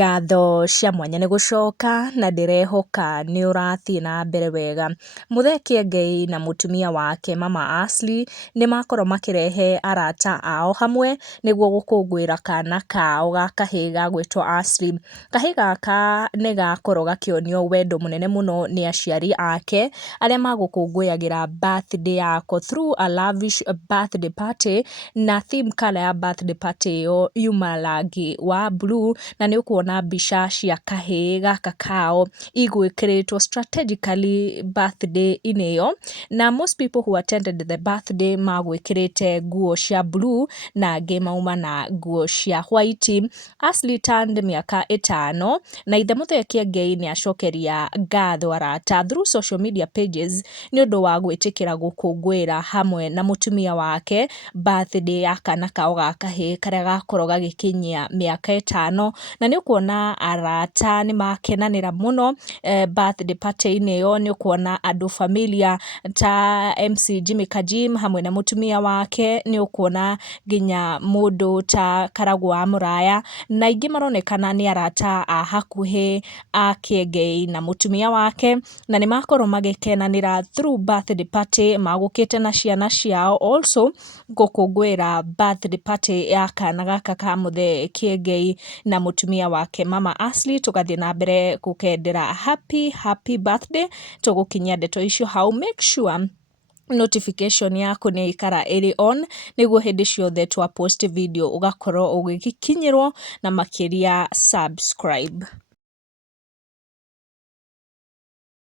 Ngatho cia mwanya nĩ gũcoka na ndĩrehoka nĩ ũrathiĩ na mbere wega. Mũthee Kiengei na mũtumia wake mama Ashley nĩ makorwo makĩrehe arata ao hamwe nĩguo gũkũngũĩra kana kao ga kahĩĩ ga gwĩtwo Ashley. Kahĩĩ gaka nĩ gakorwo gakĩonio wendo mũnene mũno nĩ aciari ake arĩa magũkũngũyagĩra birthday yako through a lavish birthday party, na theme colour ya birthday party ĩyo yuma rangi wa blue, na nĩ ũkuona mbica cia kahĩĩ gaka kao igwĩkĩrĩtwo strategically birthday-inĩ ĩyo, na most people who attended the birthday magwĩkĩrĩte nguo cia blue na angĩ mauma na nguo cia white. Ashley turned mĩaka 5 na ithe mũthee Kiengei nĩ acokeria ngatho arata through social media pages nĩ ũndũ wa gwĩtĩkĩra gũkũngũĩra hamwe na mũtumia wake birthday ya kana kao ga kahĩĩ karĩa gakorwo gagĩkinyia mĩaka 5, na nĩ ũkuona arata nĩ makenanĩra mũno birthday party-inĩ ĩyo. Nĩ ũkuona andũ familia ta MC Jimmy Kajim hamwe na mũtumia wake, nĩ ũkuona nginya mũndũ ta Karagũ wa Mũraya, na aingĩ maronekana nĩ arata a hakuhĩ a Kiengei na mũtumia wake, na nĩ makorwo magĩkenanĩra through birthday party, magũkĩte na ciana ciao also gũkũngũĩra birthday party ya kana gaka ka mũthee Kiengei na mũtumia wake mama Ashley. Tũgathiĩ na mbere gũkendera happy birthday, tũgũkinyia ndeto icio hau. Make sure notification yaku nĩ ikara ĩrĩ on nĩguo hĩndĩ ciothe twa post video ũgakorwo ũgĩkinyĩrwo, na makĩria subscribe.